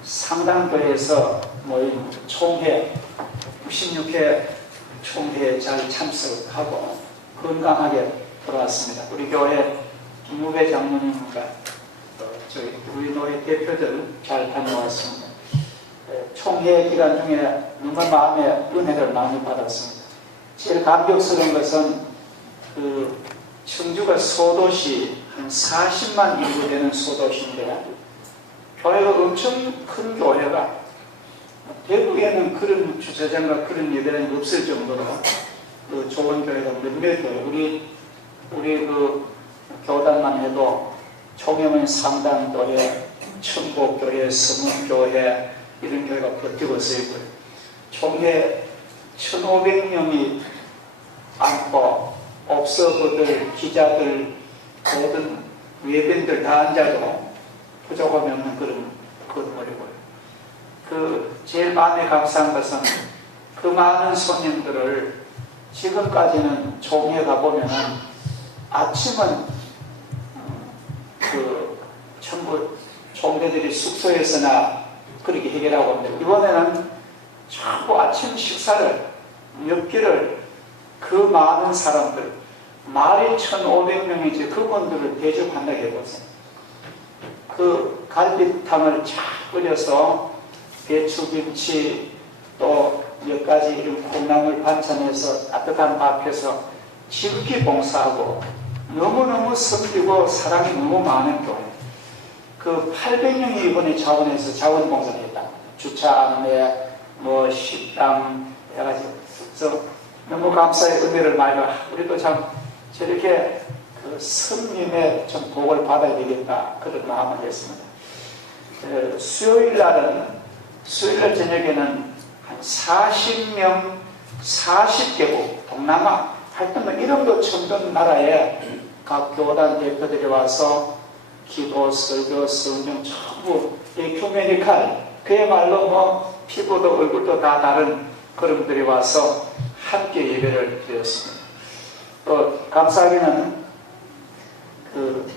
상당교회에서 모인 총회 96회 총회에 잘 참석하고 건강하게 돌아왔습니다. 우리 교회 김우배 장로님과 우리 노회 대표들 잘 다녀왔습니다. 총회 기간 중에 너무 마음의 은혜를 많이 받았습니다. 제일 감격스러운 것은 청주가 소도시 한 40만 인구 되는 소도시인데 교회가 엄청 큰 교회가 대구에는 그런 주차장과 그런 예배는 없을 정도로 좋은 교회가 몇몇 교회 우리 교단만 해도 총회문 상당교회, 천복교회, 서문교회 이런 교회가 버티고 있고요. 총회 1,500명이 앉고 옵서버들, 기자들, 모든 외빈들 다 앉아도 부족함이 없는 그런 건물이고요. 제일 마음에 감사한 것은 그 많은 손님들을 지금까지는 총회 가보면은 아침은 전부 총대들이 숙소에서나 그렇게 해결하고 있는데 이번에는 전부 아침 식사를 몇 끼를 그 많은 사람들 말이 1,500명이지 그분들을 대접한다고 해보세요. 그 갈비탕을 쫙 끓여서 배추김치 또 몇 가지 이런 콩나물 반찬해서 따뜻한 밥해서 지극히 봉사하고 너무너무 섬기고 사랑이 너무 많은 교회. 800명이 이번에 자원해서 자원봉사를 했다. 주차 안내, 식당 해가지고 그래서 너무 감사의 은혜를 많이 받아. 우리도 참 저렇게 성님의 좀 복을 받아야 되겠다 그런 마음을 했습니다. 수요일 저녁에는 한 40명 40개국 동남아 하여튼 이름도 처음 듣는 나라에 각 교단 대표들이 와서 기도, 설교, 성경 전부 에큐메니칼 그야말로 피부도 얼굴도 다 다른 그분들이 와서 함께 예배를 드렸습니다. 또 감사하게는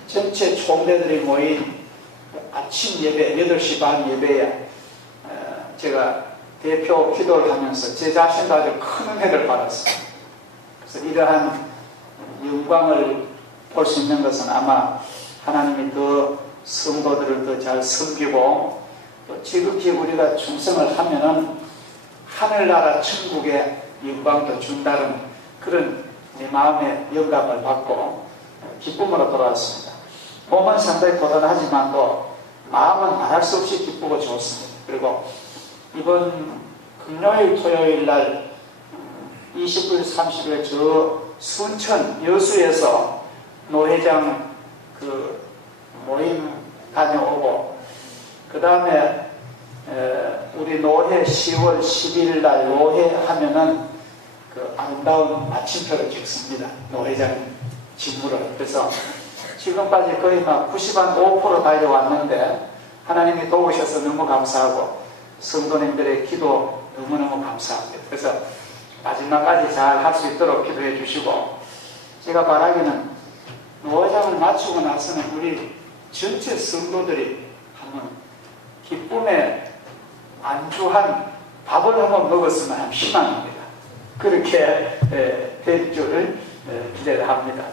전체 총대들이 모인 아침 예배 8시 반 예배에 제가 대표 기도를 하면서 제 자신도 아주 큰 은혜를 받았습니다. 그래서 이러한 영광을 볼 수 있는 것은 아마 하나님이 더 성도들을 더 잘 섬기고 또 지극히 우리가 충성을 하면은 하늘나라 천국의 영광도 준다는 그런 내 마음의 영감을 받고 기쁨으로 돌아왔습니다. 몸은 상당히 고단하지만도 마음은 말할 수 없이 기쁘고 좋습니다. 그리고 이번 금요일 토요일 날 29일 30일 저 순천 여수에서 노회장 모임 다녀오고 그 다음에 우리 노회 10월 10일 날 노회 하면은 아름다운 마침표를 찍습니다. 노회장 직무를. 그래서 지금까지 거의 95% 달려왔는데 하나님이 도우셔서 너무 감사하고 성도님들의 기도 너무너무 감사합니다. 그래서 마지막까지 잘 할 수 있도록 기도해 주시고 제가 바라기는 노회장을 마치고 나서는 우리 전체 성도들이 한번 기쁨에 안주한 밥을 한번 먹었으면 하는 희망입니다. 그렇게 될 줄을 기대를 합니다.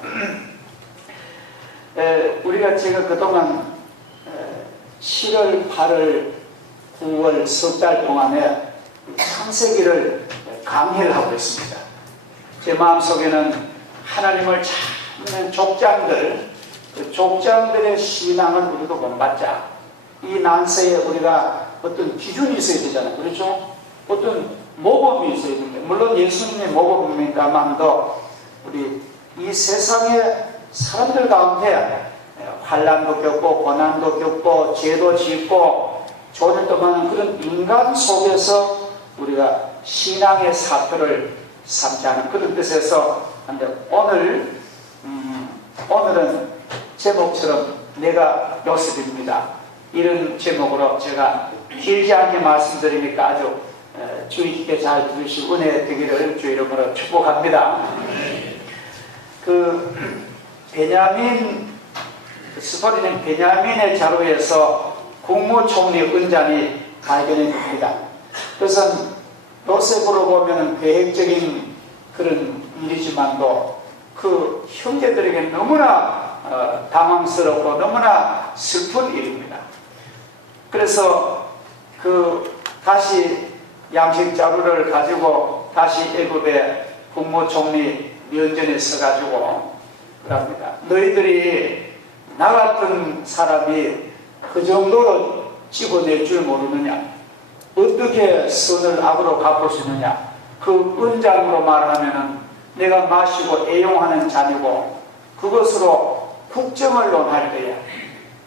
우리가 지금 그동안 7월, 8월, 9월 석 달 동안에 창세기를 강의를 하고 있습니다. 제 마음속에는 하나님을 찾는 족장들, 족장들의 신앙을 우리도 본받자. 이 난세에 우리가 어떤 기준이 있어야 되잖아요. 그렇죠? 어떤 모범이 있어야 됩니다. 물론 예수님의 모범입니다만도 우리 이 세상의 사람들 가운데 환난도 겪고 고난도 겪고 죄도 짓고 조절도 많은 그런 인간 속에서 우리가 신앙의 사표를 삼지 않은 그런 뜻에서 오늘은 제목처럼 내가 요셉입니다. 이런 제목으로 제가 길지 않게 말씀드리니까 아주 주의 깊게 잘 들으시고 은혜 되기를 주 이름으로 축복합니다. 베냐민 스토리는 베냐민의 자루에서 국무총리 은잔이 발견이 됩니다. 그래서 요셉으로 보면 계획적인 그런 일이지만도 그 형제들에게 너무나 당황스럽고 너무나 슬픈 일입니다. 그래서 다시 양식 자루를 가지고 다시 애굽의 국무총리 면전에 서가지고 그럽니다. 너희들이 나 같은 사람이 그 정도로 집어낼 줄 모르느냐? 어떻게 선을 악으로 갚을 수 있느냐? 그 은장으로 말하면은 내가 마시고 애용하는 잔이고 그것으로 국정을 논할 때에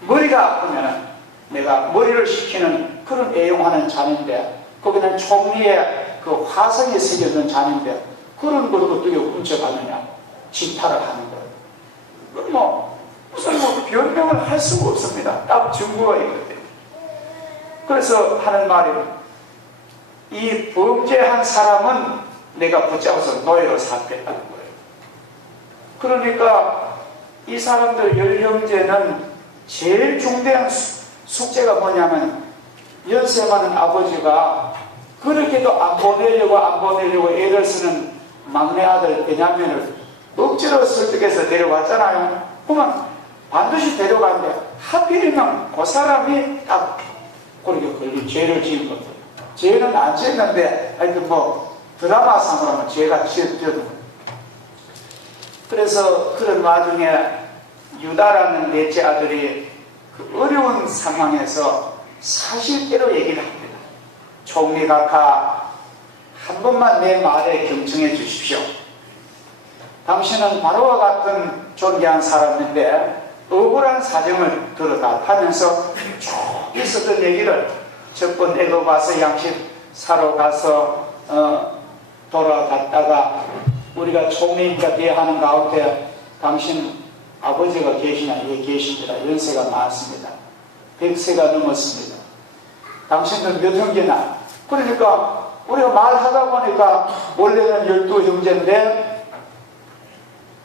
머리가 아프면은 내가 머리를 식히는 그런 애용하는 잔인데 거기는 총리의 그 화성이 새겨진 잔인데 그런 걸 어떻게 훔쳐가느냐? 질타를 하는 거예요. 무슨 변명을 할 수가 없습니다. 딱 증거가 있거든요. 그래서 하는 말이 이 범죄한 사람은 내가 붙잡아서 노예로 삼겠다는 거예요. 그러니까 이 사람들 열형제는 제일 중대한 숙제가 뭐냐면 연세 많은 아버지가 그렇게도 안 보내려고 애를 쓰는 막내 아들 베냐민을 억지로 설득해서 데려갔잖아요. 그러면 반드시 데려가는데 하필이면 그 사람이 딱 그렇게 걸린 죄를 지은 겁니다. 죄는 안 지었는데 하여튼 드라마상으로는 죄가 지었죠. 그래서 그런 와중에 유다라는 넷째 아들이 그 어려운 상황에서 사실대로 얘기를 합니다. 총리 각하 한 번만 내 말에 경청해 주십시오. 당신은 바로와 같은 존귀한 사람인데 억울한 사정을 들었다 하면서 쭉 있었던 얘기를 첫 번 애굽 와서 양식 사러 가서 돌아갔다가 우리가 총리니까 대하는 가운데 당신 아버지가 계시냐? 예, 계십니다. 연세가 많습니다. 100세가 넘었습니다. 당신들 몇 형제나? 그러니까 우리가 말하다 보니까 원래는 12형제인데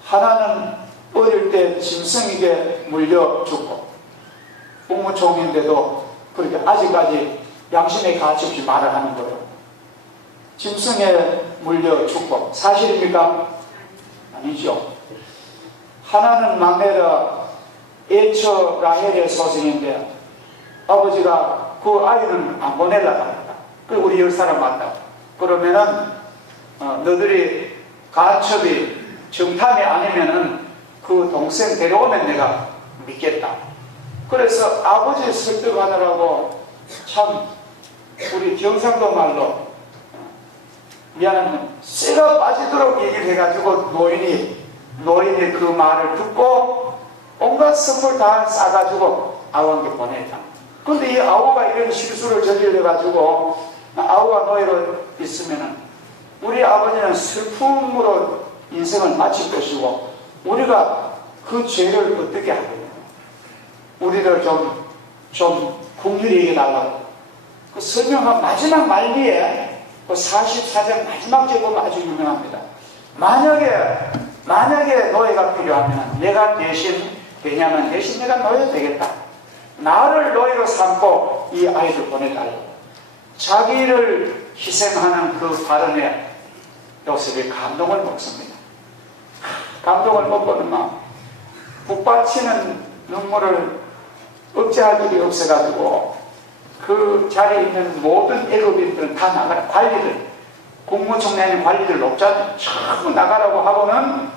하나는 어릴 때 짐승에게 물려 죽고 국무총리인데도 그렇게 아직까지 양심의 가치 없이 말을 하는 거예요. 짐승에 물려 죽고 사실입니까? 아니죠. 하나는 막내라 애처 라헬의 소생인데 아버지가 그 아이는 안 보내려고 합니다. 그리고 우리 10사람 맞다. 그러면은 너들이 간첩이 정탐이 아니면은 그 동생 데려오면 내가 믿겠다. 그래서 아버지 설득하느라고 참 우리 경상도 말로 미안하면 쇠가 빠지도록 얘기를 해가지고 노인이 그 말을 듣고 온갖 선물 다 싸가지고 아우한테 보냈다. 그런데 이 아우가 이런 실수를 저질러가지고 아우가 노예로 있으면은 우리 아버지는 슬픔으로 인생을 마칠 것이고 우리가 그 죄를 어떻게 하겠냐. 우리를 좀 긍휼히 얘기해달라고. 그 설명한 마지막 말미에 그 44장 마지막 제목은 아주 유명합니다. 만약에 노예가 필요하면 내가 대신 베냐민 대신 내가 노예 되겠다. 나를 노예로 삼고 이 아이를 보내달라고. 자기를 희생하는 그 발언에 요셉이 감동을 먹습니다. 감동을 먹고는 막 북받치는 눈물을 억제할 일이 없어가지고 그 자리에 있는 모든 애굽인들은 다 나가라. 관리들, 국무총리의 관리들 높잖아요. 전부 나가라고 하고는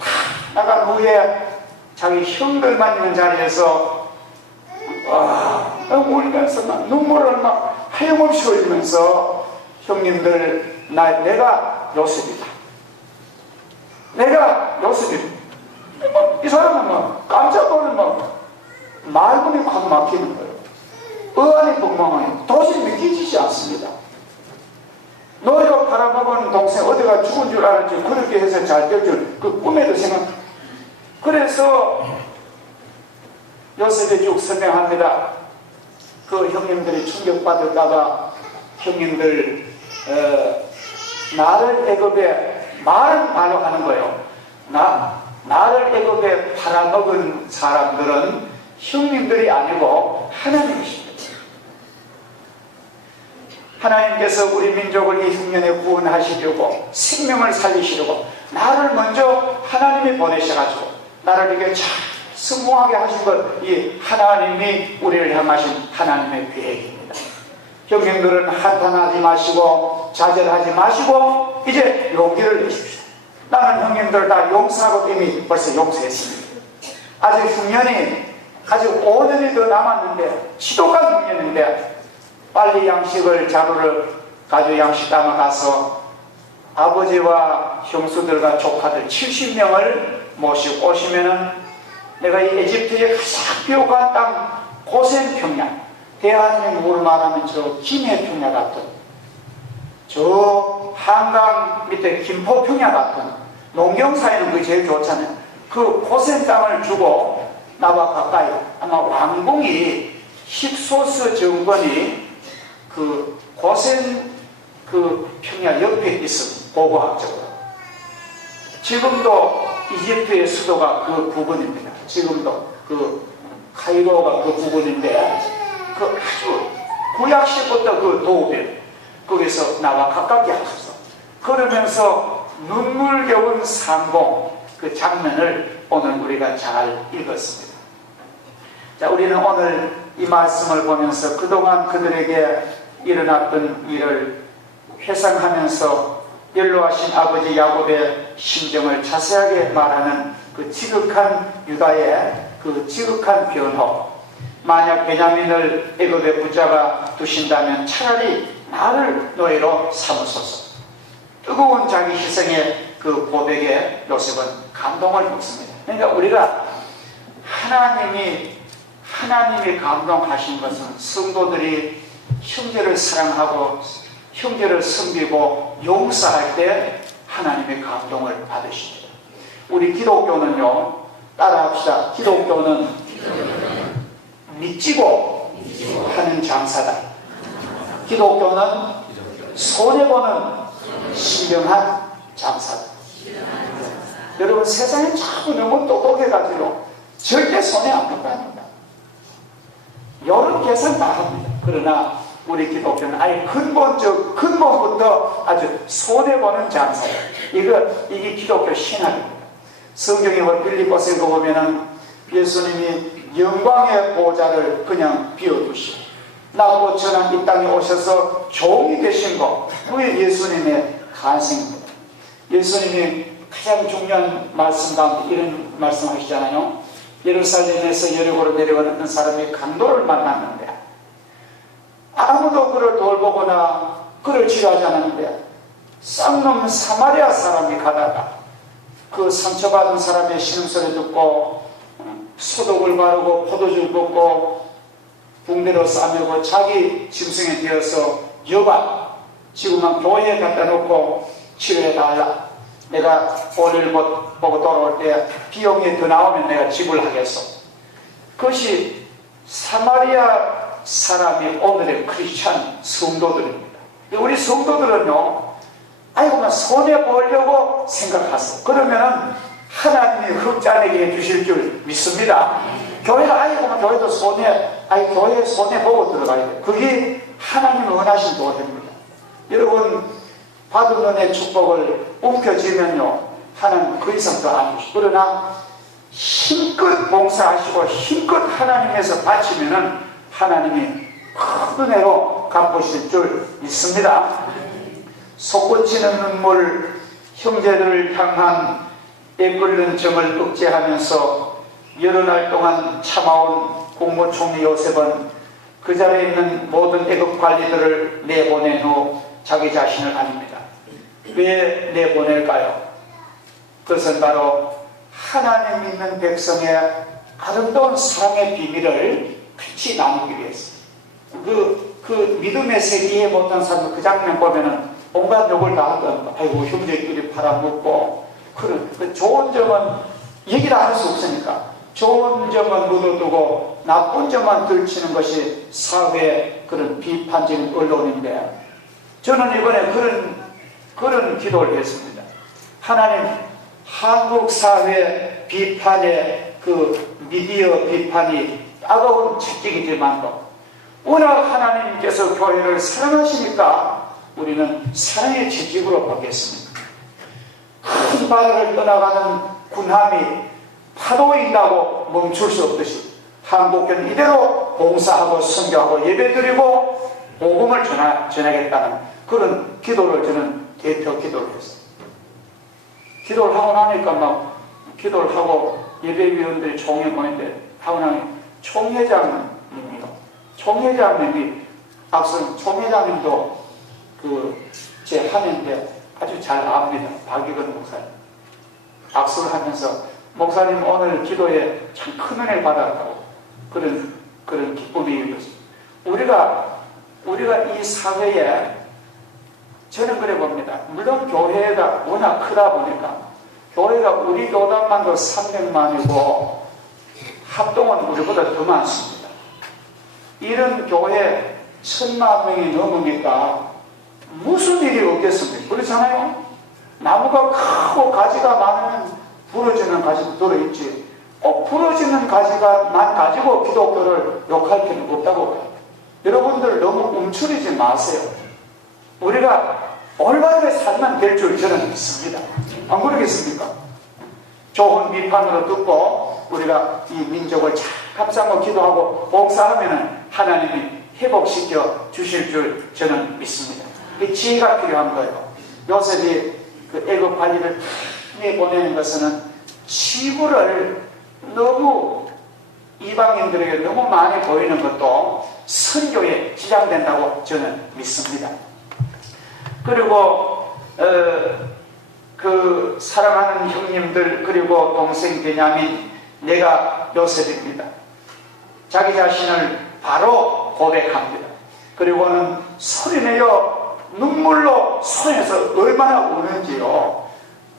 다 나간 후에 자기 형들만 있는 자리에서 울면서 막 눈물을 막 하염없이 흘리면서 형님들 내가 요셉이다. 내가 요셉이다. 이 사람은 깜짝 놀라면 말문이 확 막히는 거예요. 의안이 벙벙하니 도저히 믿기지 않습니다. 노예로 팔아먹은 동생 어디가 죽은 줄 알았지 그렇게 해서 잘 될 줄 그 꿈에도 생각. 그래서 요셉이 쭉 설명합니다. 그 형님들이 충격받을까봐 형님들 나를 애굽에 말은 말로 하는 거예요. 나를 애굽에 팔아먹은 사람들은 형님들이 아니고 하나님이십니다. 하나님께서 우리 민족을 이 흉년에 구원하시려고 생명을 살리시려고 나를 먼저 하나님이 보내셔가지고 나를 이게 참 성공하게 하신 것, 이 하나님이 우리를 향하신 하나님의 계획입니다. 형님들은 한탄하지 마시고 좌절하지 마시고 이제 용기를 내십시오. 나는 형님들 다 용서하고 이미 벌써 용서했습니다. 아직 흉년이 아직 5년이 더 남았는데 지독한 흉년인데 빨리 양식을 자루를 가지고 양식 담아가서 아버지와 형수들과 조카들 70명을 모시고 오시면은 내가 이 에집트의 가장 비옥한 땅 고센 평야, 대한민국으로 말하면 저 김해 평야 같은, 저 한강 밑에 김포 평야 같은, 농경 사이는 그게 제일 좋잖아요. 그 고센 땅을 주고 나와 가까이, 아마 왕궁이 힉소스 정권이 그 고센 그 평야 옆에 있습니다. 고고학적으로. 지금도 이집트의 수도가 그 부근입니다. 지금도 그 카이로가 그 부근인데 그 아주 구약시부터 그 도우벨 거기서 나와 가깝게 하소서. 그러면서 눈물겨운 상봉 그 장면을 오늘 우리가 잘 읽었습니다. 자, 우리는 오늘 이 말씀을 보면서 그동안 그들에게 일어났던 일을 회상하면서 연로하신 아버지 야곱의 심정을 자세하게 말하는 그 지극한 유다의 그 지극한 변호, 만약 베냐민을 애굽에 붙잡아 두신다면 차라리 나를 노예로 삼으소서. 뜨거운 자기 희생의 그 고백에 요셉은 감동을 받습니다. 그러니까 우리가 하나님이 감동하신 것은 성도들이 형제를 사랑하고 형제를 섬기고 용서할 때 하나님의 감동을 받으십니다. 우리 기독교는요, 따라합시다. 기독교는 믿지고 하는 장사다. 기독교는 손해보는 신령한 장사다. 여러분, 세상에 자꾸 너무 똑똑해가지고 절대 손해 안 본다 합니다. 여러 계산 다 합니다. 그러나 우리 기독교는 아예 근본부터 아주 손해보는 장사예요. 이게 기독교 신학입니다. 성경에 빌립보서에 보면은 예수님이 영광의 보좌를 그냥 비워두시고 나하고 저는 이 땅에 오셔서 종이 되신 것, 그게 예수님의 간증입니다. 예수님이 가장 중요한 말씀 가운데 이런 말씀 하시잖아요. 예루살렘에서 여리고로 내려가는 어떤 사람이 강도를 만났는데 아무도 그를 돌보거나 그를 치료하지 않았는데 쌍놈 사마리아 사람이 가다가 그 상처받은 사람의 신음소리 듣고 소독을 바르고 포도주를 붓고 붕대로 싸매고 자기 짐승에 되어서 여봐, 지금은 교회에 갖다 놓고 치료해달라. 내가 오늘 보고 돌아올 때 비용이 더 나오면 내가 지불하겠소. 그것이 사마리아 사람이 오늘의 크리스찬 성도들입니다. 우리 성도들은요, 아이고, 손해보려고 생각하세요. 그러면은 하나님이 흑자내게 해주실 줄 믿습니다. 교회가 아이고, 교회도 교회 손해보고 들어가야 돼요. 그게 하나님이 원하신 도입니다. 여러분, 받은 은혜 축복을 움켜쥐면요, 하나님 그 이상 더 안 주시고, 그러나 힘껏 봉사하시고 힘껏 하나님에서 바치면은 하나님이 큰 은혜로 갚으실 줄 믿습니다. 솟구치는 눈물, 형제들을 향한 애끓는 정을 억제하면서 여러 날 동안 참아온 국무총리 요셉은 그 자리에 있는 모든 애국 관리들을 내보낸 후 자기 자신을 아닙니다. 왜 내보낼까요? 그것은 바로 하나님 믿는 백성의 아름다운 사랑의 비밀을 같이 나누기 위해서. 그 믿음의 세계에 못한 사람 그 장면 보면은 온갖 욕을 다 하던, 아이고 형제끼리 팔아먹고, 그 좋은 점은 얘기를 할 수 없으니까 좋은 점은 묻어두고 나쁜 점만 들치는 것이 사회의 그런 비판적인 언론인데, 저는 이번에 그런 기도를 했습니다. 하나님, 한국 사회 비판의 그 미디어 비판이 따가운 채찍이지만도 워낙 하나님께서 교회를 사랑하시니까 우리는 사랑의 채찍으로 받겠습니다. 큰 바다를 떠나가는 군함이 파도에 있다고 멈출 수 없듯이 한국교회는 이대로 봉사하고 선교하고 예배드리고 복음을 전하겠다는 그런 기도를 저는 대표 기도를 했어요. 기도를 하고 나니까 막 기도를 하고 예배위원들이 총회 모인데 하고 나니 총회장님이 앞선 총회장님도 제 하는데 아주 잘 압니다. 박익은 목사님. 악수를 하면서 목사님 오늘 기도에 참 큰 은혜를 받았다고 그런 기쁨이 있었습니다. 우리가 이 사회에 저는 그래 봅니다. 물론 교회가 워낙 크다 보니까 교회가 우리 교단만도 300만이고 합동은 우리보다 더 많습니다. 이런 교회 1000만 명이 넘으니까 무슨 일이 없겠습니까? 그렇잖아요? 나무가 크고 가지가 많으면 부러지는 가지도 들어있지. 꼭 부러지는 가지가만 가지고 기독교를 욕할 필요는 없다고 봐요. 여러분들 너무 움츠리지 마세요. 우리가 올바르게 살면 될 줄 저는 믿습니다. 안 그러겠습니까? 좋은 비판으로 듣고 우리가 이 민족을 잘 감싸고 기도하고 봉사하면 하나님이 회복시켜 주실 줄 저는 믿습니다. 지혜가 필요한 거예요. 요셉이 그 애굽 관리를 보내는 것은 치부를 너무 이방인들에게 너무 많이 보이는 것도 선교에 지장된다고 저는 믿습니다. 그리고 그 사랑하는 형님들 그리고 동생 베냐민, 내가 요셉입니다. 자기 자신을 바로 고백합니다. 그리고는 소리내어 눈물로 손에서 얼마나 우는지요.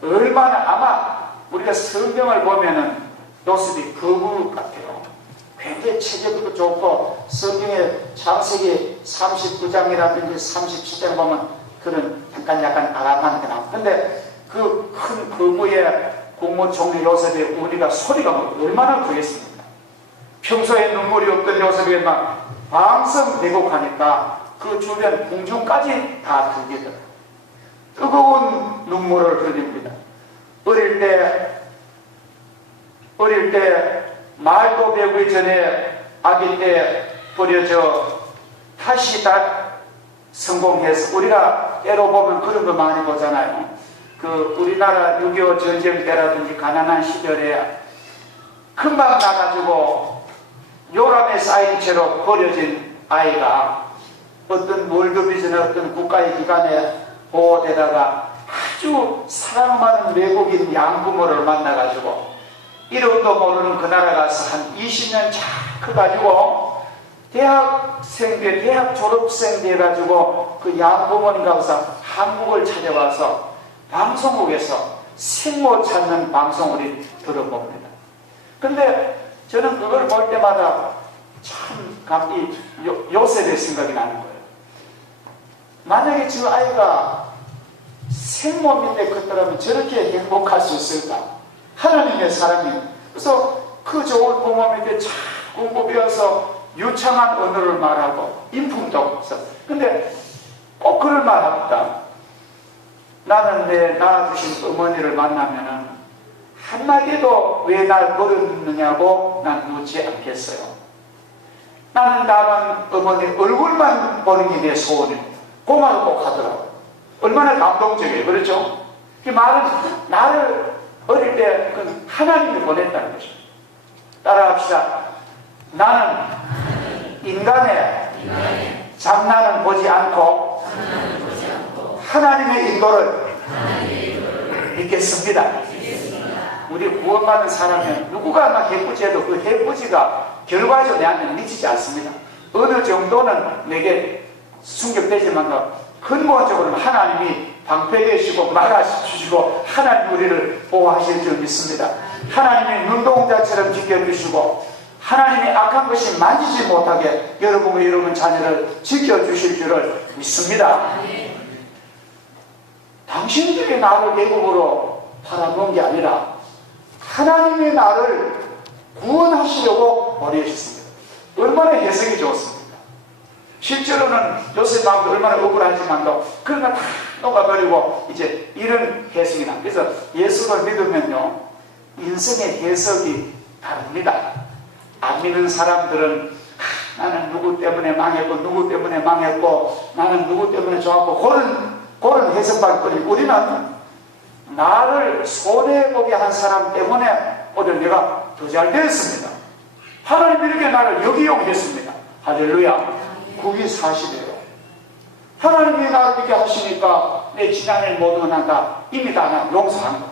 얼마나 아마 우리가 성경을 보면은 요셉이 거부 같아요. 굉장히 체격도 좋고 성경에 창세기 39장이라든지 37장 보면 그런 약간 아람한 게 나옵니다. 근데 그 큰 거부의 국무총리 요셉이 우리가 소리가 얼마나 크겠습니까? 평소에 눈물이 없던 요셉이 막 방성대곡하니까 그 주변 궁중까지 다 들리더라고요. 뜨거운 눈물을 흘립니다. 어릴 때 말도 배우기 전에 아기 때 버려져 다시 다 성공해서 우리가 때로 보면 그런 거 많이 보잖아요. 그 우리나라 6.25 전쟁 때라든지 가난한 시절에 금방 나가지고 요람에 쌓인 채로 버려진 아이가 어떤 월드비전의 어떤 국가의 기관에 보호되다가 아주 사랑받는 외국인 양부모를 만나가지고 이름도 모르는 그 나라 가서 한 20년 쫙 커가지고 대학 졸업생 돼가지고 그 양부모님 가서 한국을 찾아와서 방송국에서 생모 찾는 방송을 들어봅니다. 근데 저는 그걸 볼 때마다 참 감히 요셉의 생각이 나는 거예요. 만약에 저 아이가 생모 밑에 컸더라면 저렇게 행복할 수 있을까? 하나님의 사랑이. 그래서 그 좋은 부모 밑에 참 공부 배워서 유창한 언어를 말하고 인품도 없어. 근데 꼭 그럴 말합니다. 나는 내 낳아주신 어머니를 만나면은 한마디도 왜 날 버렸느냐고 난 묻지 않겠어요. 나는 어머니 얼굴만 보는 게 내 소원입니다. 그 말을 꼭 하더라고요. 얼마나 감동적이에요. 그렇죠? 그 말은 나를 어릴 때 하나님이 보냈다는 것이죠. 따라합시다. 나는 인간의 장난은 보지 않고 하나님의 인도를 믿겠습니다. 우리 구원받은 사람은 누구가 막 해부지해도 그 해부지가 결과적으로 내한테 미치지 않습니다. 어느 정도는 내게 충격되지만 근본적으로는 하나님이 방패되시고 막아주시고 하나님 우리를 보호하실 줄 믿습니다. 하나님이 눈동자처럼 지켜주시고 하나님이 악한 것이 만지지 못하게 여러분과 여러분 자녀를 지켜주실 줄을 믿습니다. 당신들이 나를 애국으로 팔아놓은 게 아니라 하나님이 나를 구원하시려고 보내주셨습니다. 얼마나 해석이 좋습니까? 실제로는 요셉 마음도 얼마나 억울하지만도 그런 거 다 녹아버리고 이제 이런 해석이 나. 그래서 예수를 믿으면요, 인생의 해석이 다릅니다. 안 믿는 사람들은 나는 누구 때문에 망했고 누구 때문에 망했고 나는 누구 때문에 좋았고 그런 해석밖에 없거든요. 우리는 나를 손해보게 한 사람 때문에 오늘 내가 더 잘 되었습니다. 하나님이 이렇게 나를 역이용했습니다. 할렐루야. 그게 사실이에요. 하나님이 나를 이렇게 하시니까 내 지난일 모든 건 다 이미 다 용서한 거.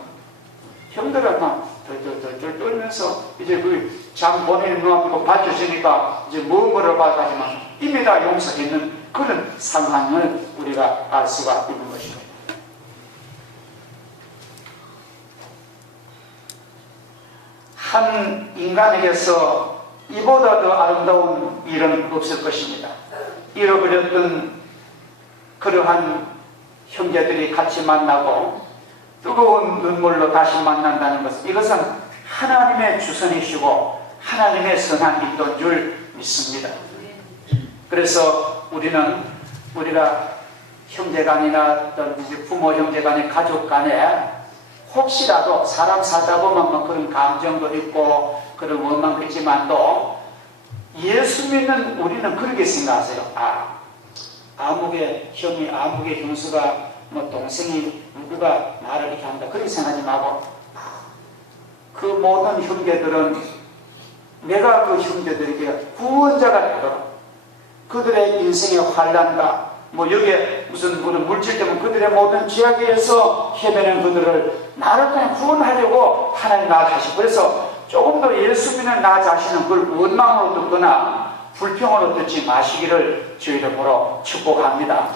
형들은 막 덜덜덜 떨면서 이제 그 장 본인의 눈앞으로 밝혀지니까 이제 뭐를 받아가지만 이미 다 용서했는 그런 상황을 우리가 알 수가 있는 것입니다. 한 인간에게서 이보다 더 아름다운 일은 없을 것입니다. 잃어버렸던 그러한 형제들이 같이 만나고 뜨거운 눈물로 다시 만난다는 것, 이것은 하나님의 주선이시고 하나님의 선한 일인 줄 믿습니다. 그래서 우리가 형제간이나 부모 형제간에 가족 간에 혹시라도 사람 살다 보면 뭐 그런 감정도 있고 그런 원망도 있지만도 예수 믿는 우리는 그렇게 생각하세요. 아무개 형이 아무개 형수가 뭐 동생이 누구가 나를 이렇게 한다 그렇게 생각하지 말고 그 모든 형제들은 내가 그 형제들에게 구원자가 되도록 그들의 인생의 환난과 뭐 여기에 무슨 그런 물질 때문에 그들의 모든 죄악에서 헤매는 그들을 나를 그냥 구원하려고 하나님 나아가시고, 그래서 조금 더 예수 믿는 나 자신은 그걸 원망으로 듣거나 불평으로 듣지 마시기를 주의를 보러 축복합니다.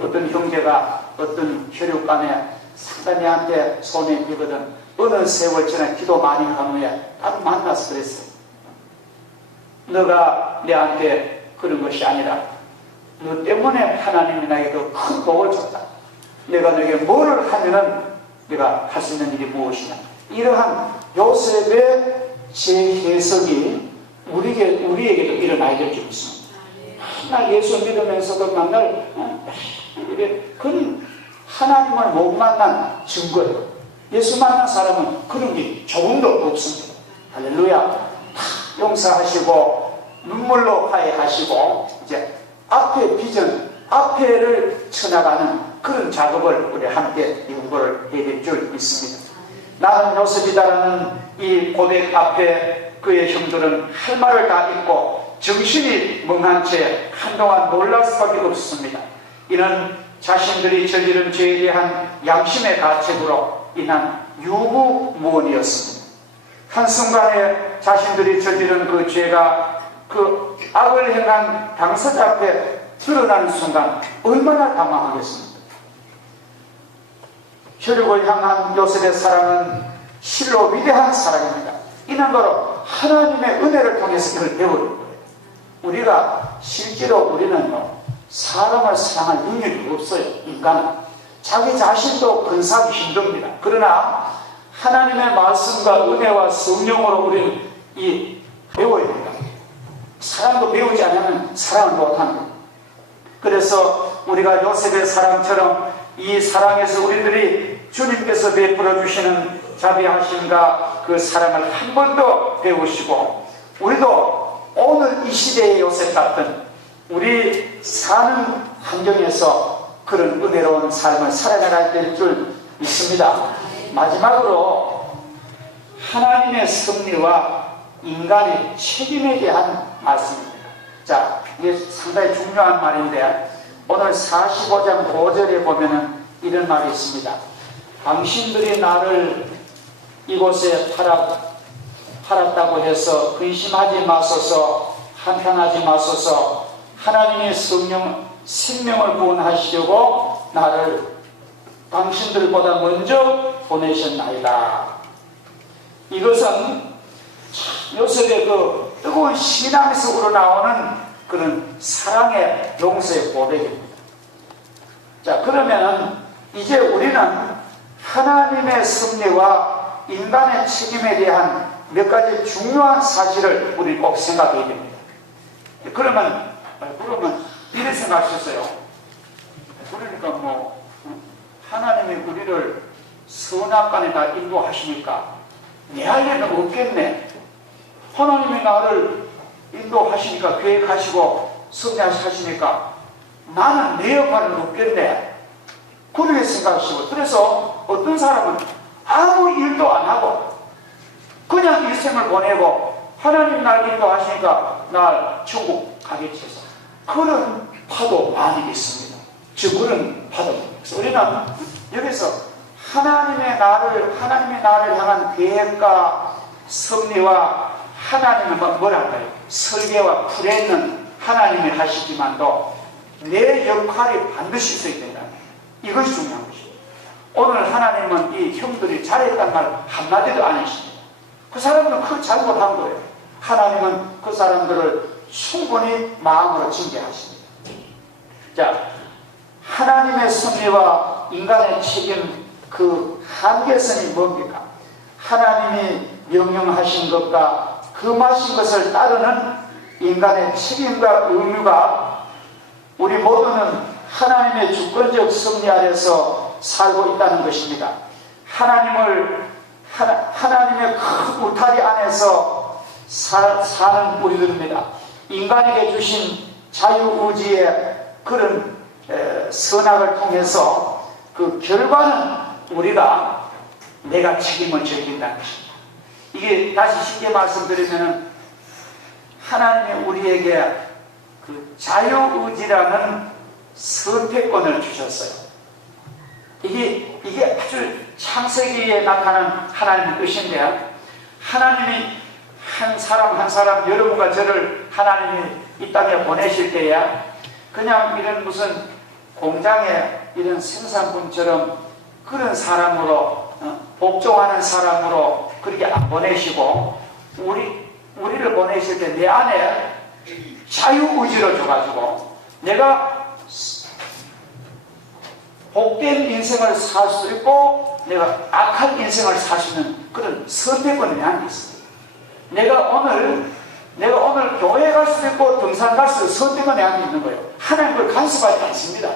어떤 형제가 어떤 혈육간에 상당히 한테 손에 비거든 어느 세월 전에 기도 많이 한 후에 딱 만나서 그랬어요. 너가 내한테 그런 것이 아니라 너 때문에 하나님이 나에게 더 큰 복을 줬다. 내가 너에게 뭐를 하면은 내가 할 수 있는 일이 무엇이냐. 이러한 요셉의 재해석이 우리에게도 일어나야 될 줄 믿습니다. 나 예수 믿으면서도 만날 그런 하나님을 못 만난 증거예요. 예수 만난 사람은 그런 게 조금도 없습니다. 할렐루야. 용서하시고 눈물로 화해하시고 이제 앞에 비전, 앞에를 쳐나가는 그런 작업을 우리 함께 연구를 해야 될 줄 믿습니다. 나는 요셉이다라는 이 고백 앞에 그의 형들은 할 말을 다 잊고 정신이 멍한 채 한동안 놀랄 수밖에 없었습니다. 이는 자신들이 저지른 죄에 대한 양심의 가책으로 인한 유구무원이었습니다. 한순간에 자신들이 저지른 그 죄가 그 악을 행한 당사자 앞에 드러나는 순간 얼마나 당황하겠습니까? 혈육을 향한 요셉의 사랑은 실로 위대한 사랑입니다. 이는 바로 하나님의 은혜를 통해서 이걸 배우는 거예요. 우리가 실제로 우리는요, 사람을 사랑할 능력이 없어요. 인간은 자기 자신도 근사하기 힘듭니다. 그러나 하나님의 말씀과 은혜와 성령으로 우리는 배워야 됩니다. 사랑도 배우지 않으면 사랑을 못하는 거예요. 그래서 우리가 요셉의 사랑처럼 이 사랑에서 우리들이 주님께서 베풀어 주시는 자비하심과 그 사랑을 한 번 더 배우시고, 우리도 오늘 이 시대의 요셉 같은 우리 사는 환경에서 그런 은혜로운 삶을 살아가야 될 줄 믿습니다. 마지막으로 하나님의 섭리와 인간의 책임에 대한 말씀입니다. 자, 이게 상당히 중요한 말인데 오늘 45장 5절에 보면은 이런 말이 있습니다. 당신들이 나를 이곳에 팔았다고 해서 근심하지 마소서, 한탄하지 마소서. 하나님의 생명을 구원하시려고 나를 당신들보다 먼저 보내셨나이다. 이것은 요셉의 그 뜨거운 신앙에서 우러나오는 그런 사랑의 용서의 고백입니다. 자, 그러면 이제 우리는 하나님의 섭리와 인간의 책임에 대한 몇 가지 중요한 사실을 우리 꼭 생각해야 됩니다. 그러면 이래 생각하셨어요. 그러니까 뭐 하나님이 우리를 선악간에 다 인도하시니까 내 할 일은 없겠네. 하나님이 나를 인도하시니까 계획하시고 섭리하시니까 나는 내 역할은 없겠네. 그렇게 생각하시고, 그래서 어떤 사람은 아무 일도 안 하고 그냥 일생을 보내고 하나님 날 인도하시니까 날 천국 가겠지 해서 그런 파도 많이 있습니다. 즉 그런 파도. 우리는 여기서 하나님의 나를 향한 계획과 섭리와 하나님은 뭐랄까요? 설계와 풀에는 하나님이 하시지만도 내 역할이 반드시 있어야 된다. 이것이 중요한 것입니다. 오늘 하나님은 이 형들이 잘했단 말 한마디도 안 하십니다. 그 사람은 그 잘못한 거예요. 하나님은 그 사람들을 충분히 마음으로 징계하십니다. 자, 하나님의 섭리와 인간의 책임 그 한계선이 뭡니까? 하나님이 명령하신 것과 금하신 것을 따르는 인간의 책임과 의무가 우리 모두는 하나님의 주권적 섭리 아래서 살고 있다는 것입니다. 하나님의 큰 울타리 안에서 사는 우리들입니다. 인간에게 주신 자유의지의 그런 선악을 통해서 그 결과는 우리가 내가 책임을 져야된다는 것입니다. 이게 다시 쉽게 말씀드리면 하나님이 우리에게 그 자유의지라는 선택권을 주셨어요. 이게 아주 창세기에 나타난 하나님의 뜻인데, 하나님이 한 사람 여러분과 저를 하나님이 이 땅에 보내실 때에 그냥 이런 무슨 공장에 이런 생산품처럼 그런 사람으로 복종하는 사람으로 그렇게 안 보내시고 우리를 보내실 때 내 안에 자유의지를 줘가지고 내가 복된 인생을 살 수 있고 내가 악한 인생을 살 수 있는 그런 선택권이 내 안에 있습니다. 내가 오늘 교회 갈 수도 있고 등산 갈 수도 있고 선택은 내 안에 있는 거예요. 하나님 그걸 간섭하지 않습니다.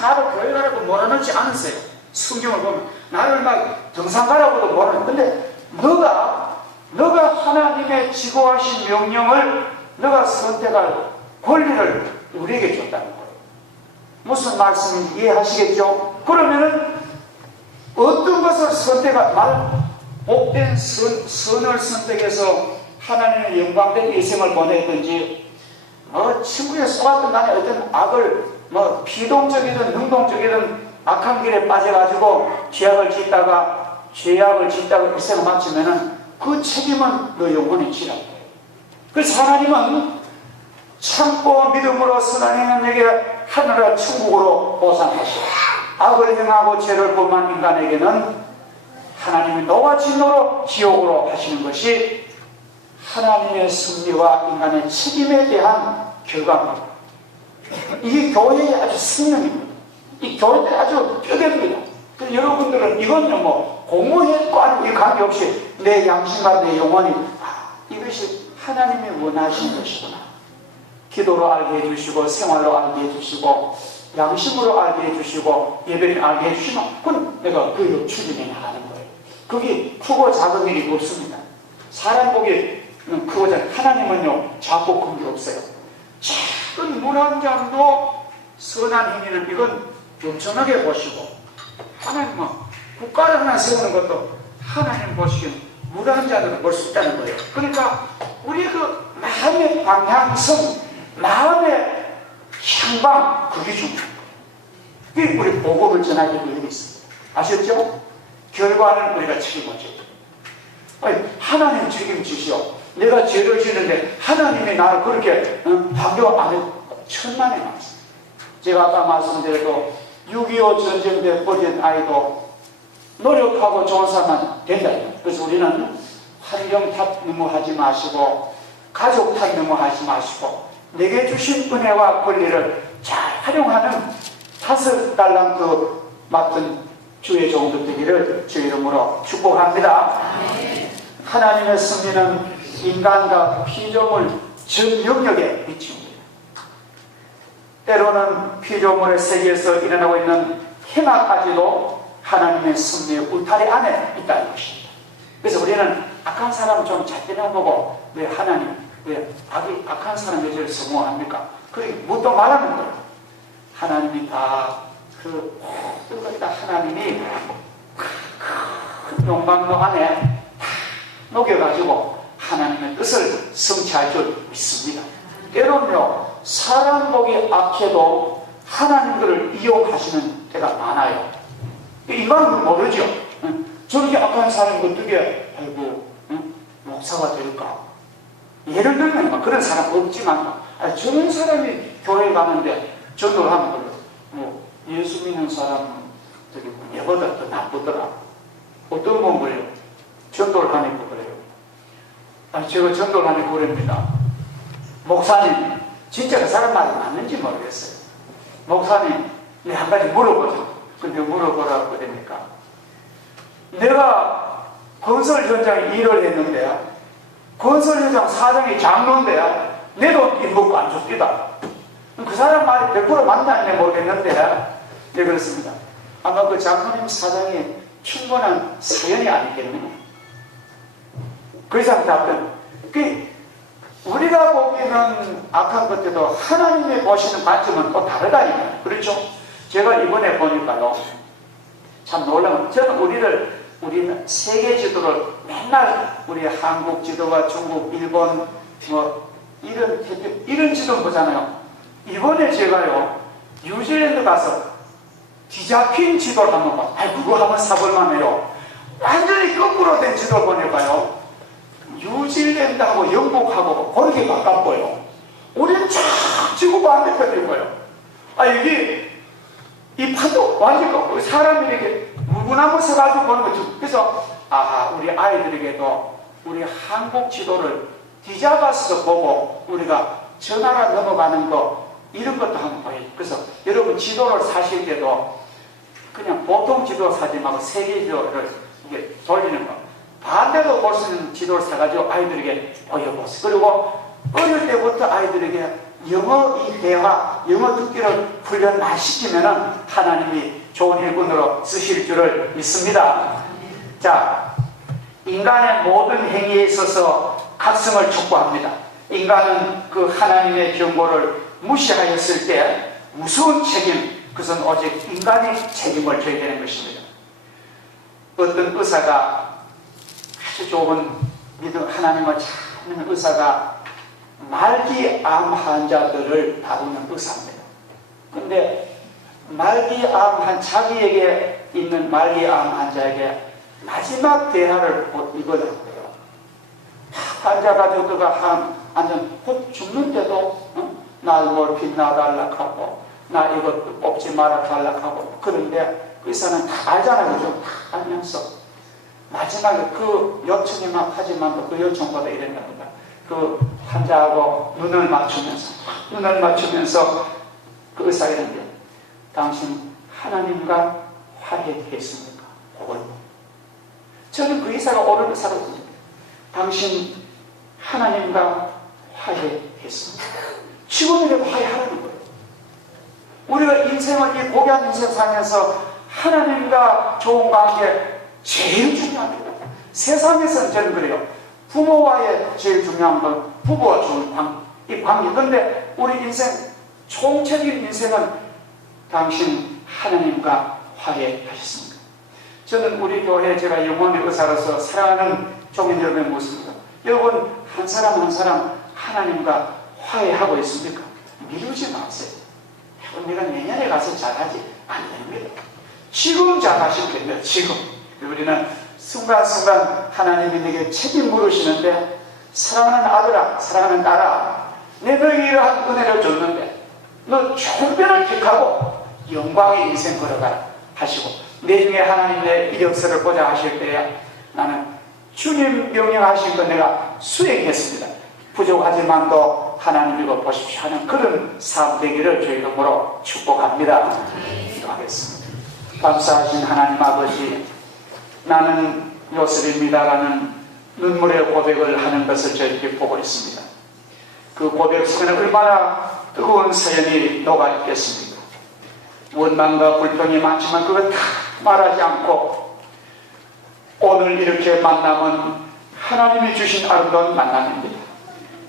나를 교회 가라고 몰아넣지 않으세요. 성경을 보면 나를 막 등산 가라고도 몰아넣어요. 근데 너가 하나님의 지고하신 명령을 너가 선택할 권리를 우리에게 줬다는 거예요. 무슨 말씀인지 이해하시겠죠? 그러면은 어떤 것을 복된 선을 선택해서 하나님의 영광된 일생을 보내든지 친구에 쏘았던 간에 어떤 악을 비동적이든 능동적이든 악한 길에 빠져가지고 죄악을 짓다가 일생을 마치면은 그 책임은 너 영원히 지라고 해요. 그래서 하나님은 참고 믿음으로 선한 행함에게 하늘과 천국으로 보상하시고 악을 행하고 죄를 범한 인간에게는 하나님이 노와 진노로 지옥으로 하시는 것이 하나님의 섭리와 인간의 책임에 대한 결과입니다. 이게 교회의 아주 승명입니다. 이 교회들이 아주 뼈대입니다. 그래서 여러분들은 이건 공무했고 아니고 이 관계없이 내 양심과 내 영혼이 이것이 하나님이 원하시는 것이구나. 기도로 알게 해주시고 생활로 알게 해주시고 양심으로 알게 해주시고 예배를 알게 해주시면 그건 내가 그 추진해 나가는 거예요. 그게 크고 작은 일이 없습니다. 사람 보기에 크고 작은, 하나님은요 작고 큰 게 없어요. 작은 물 한 잔도 선한 행위는 이건 엄청나게 보시고, 하나님은 국가를 하나 세우는 것도 하나님 보시기엔 물 한 잔으로 볼 수 있다는 거예요. 그러니까 우리의 그 마음의 방향성, 마음의 향방, 그게 중요한 거예요. 그게 우리 복음을 전하기 위해 있습니다. 아셨죠? 결과는 우리가 책임을 져요. 하나님 책임지시오. 내가 죄를 지는데 하나님이 나를 그렇게 방역 안 해도 천만에 많습니다. 제가 아까 말씀드려도 6.25 전쟁 때 버린 아이도 노력하고 좋은 사람만 된다. 그래서 우리는 환경 탓 너무 하지 마시고 가족 탓 너무 하지 마시고 내게 주신 은혜와 권리를 잘 활용하는 5달란트 맡은 주의 종들 되기를 주 이름으로 축복합니다. 하나님의 섭리는 인간과 피조물 전 영역에 미치옵니다. 때로는 피조물의 세계에서 일어나고 있는 행악까지도 하나님의 섭리의 울타리 안에 있다는 것입니다. 그래서 우리는 악한 사람 좀 잘 때려보고 왜 하나님, 왜 악한 사람이 저를 성공합니까? 그렇게 뭣도 말하는 거예요. 하나님이 다 그 모든 것 다 하나님이 큰 용광로 안에 다 녹여가지고 하나님의 뜻을 성취할 줄 믿습니다. 때로는요, 사람 보기 악해도 하나님들을 이용하시는 때가 많아요. 인간은 모르죠. 저렇게 악한 사람이 어떻게 아이고 목사가 될까? 예를 들면 그런 사람 없지만 저런 사람이 교회 가는데 전도를 하면 뭐 예수 믿는 사람 저기 얘보다 더 나쁘더라. 어떤 건 그래요? 전도를 하니까 그래요. 제가 전도를 하니까 그럽니다. 목사님, 진짜 그 사람 말이 맞는지 모르겠어요. 목사님, 한 가지 물어보죠. 근데 물어보라고 그러니까 내가 건설 현장에 일을 했는데 건설 현장 사장이 장로인데 내 돈 일먹고 안 줍디다. 그 사람 말이 100% 맞나는지 모르겠는데 네, 그렇습니다. 아마 그 장로님 사장이 충분한 사연이 아니겠느냐. 그 이상 답변. 우리가 보기에는 악한 것들도 하나님이 보시는 관점은 또 다르다니까요. 그렇죠? 제가 이번에 보니까요, 참 놀라운, 저는 우리는 세계 지도를 맨날 우리 한국 지도와 중국, 일본, 뭐, 이런 지도 보잖아요. 이번에 제가요, 뉴질랜드 가서 뒤잡힌 지도를 한번 봐요. 그거 한번 사볼만 해요. 완전히 거꾸로 된 지도를 보니까요, 뉴질랜드하고 영국하고 그렇게 가깝고요. 우리는 쫙 지구 반대편일 거예요. 여기 이 파도 완전 거꾸로 사람이 이렇게 물구나무 서가지고 보는 거죠. 그래서 우리 아이들에게도 우리 한국 지도를 뒤잡아서 보고 우리가 저 나라 넘어가는 거 이런 것도 한번 봐요. 그래서 여러분 지도를 사실 때도 그냥 보통 지도 사지 말고 세계 지도를 이게 돌리는 거. 반대로 볼 수 있는 지도를 사가지고 아이들에게 보여보세요. 그리고 어릴 때부터 아이들에게 영어 이 대화, 영어 듣기를 훈련 많이 시키면은 하나님이 좋은 일꾼으로 쓰실 줄을 믿습니다. 자, 인간의 모든 행위에 있어서 각성을 촉구합니다. 인간은 그 하나님의 경고를 무시하였을 때 무서운 책임, 그것은 오직 인간이 책임을 져야 되는 것입니다. 어떤 의사가 아주 좋은 믿음, 하나님을 잘 믿는 의사가 말기암 환자들을 다루는 의사입니다. 근데 자기에게 있는 말기암 환자에게 마지막 대화를 이걸 한 거예요. 환자 가족들과 완전 곧 죽는데도 날 뭘 빛나달라 하고 나 이것 뽑지 말아 달라 하고 그런데 그 의사는 다 알잖아요. 그죠? 다 알면서 마지막에 그 요청이 막 하지만 그 요청보다 이랬답니다. 그 환자하고 눈을 맞추면서 그 의사가 이랬는데 당신 하나님과 화해했습니까? 그걸 저는 그 의사가 옳은 의사거든요. 당신 하나님과 화해했습니다. 지금이라도 화해하라는 거예요. 우리가 인생을 이 고귀한 인생 살면서 하나님과 좋은 관계 제일 중요합니다. 세상에서는 저는 그래요. 부모와의 제일 중요한 건 부부와 좋은 이 관계. 그런데 우리 인생, 총체적인 인생은 당신 하나님과 화해하셨습니다. 저는 우리 교회 제가 영혼의 의사로서 사랑하는 종인 여러분의 모습입니다. 여러분 한 사람 한 사람 하나님과 화해하고 있습니까? 미루지 마세요. 내가 내년에 가서 잘하지 안 됩니다. 지금 잘하시면 됩니다. 지금 우리는 순간순간 하나님이 내게 책임 물으시는데 사랑하는 아들아, 사랑하는 딸아, 내 너에게 이러한 은혜를 줬는데 너 종변을 택하고 영광의 인생 걸어가라 하시고 내 중에 하나님 내 이력서를 보자 하실 때에 나는 주님 명령하신 거 내가 수행했습니다. 부족하지만도 하나님 이거 보십시오 하는 그런 삶 되기를 주의 이름으로 축복합니다. 기도하겠습니다. 감사하신 하나님 아버지, 나는 요셉입니다라는 눈물의 고백을 하는 것을 저희들이 보고 있습니다. 그 고백 속에는 얼마나 뜨거운 사연이 녹아있겠습니까? 원망과 불평이 많지만 그거 다 말하지 않고 오늘 이렇게 만남은 하나님이 주신 아름다운 만남입니다.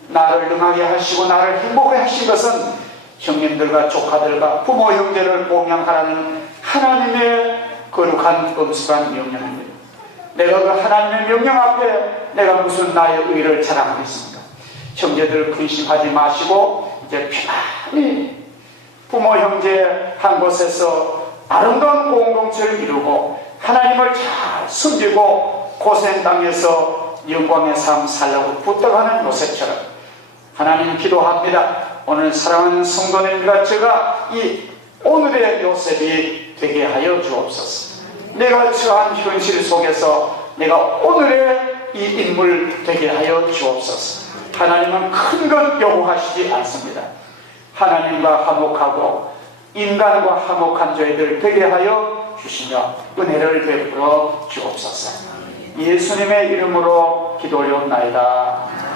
나를 능하게 하시고 나를 행복하게 하신 것은 형님들과 조카들과 부모 형제를 봉양하라는 하나님의 거룩한 엄숙한 명령입니다. 내가 그 하나님의 명령 앞에 내가 무슨 나의 의를 자랑하겠습니까? 형제들 근심하지 마시고 이제 편안히 부모 형제 한 곳에서 아름다운 공동체를 이루고 하나님을 잘 섬기고 고생당해서 영광의 삶 살라고 부탁하는 요셉처럼 하나님 기도합니다. 오늘 사랑하는 성도님과 제가 이 오늘의 요셉이 되게 하여 주옵소서. 내가 처한 현실 속에서 내가 오늘의 이 인물 되게 하여 주옵소서. 하나님은 큰 것 요구하시지 않습니다. 하나님과 화목하고 인간과 화목한 저희들 되게 하여 주시며 은혜를 베풀어 주옵소서. 예수님의 이름으로 기도 올려옵나이다.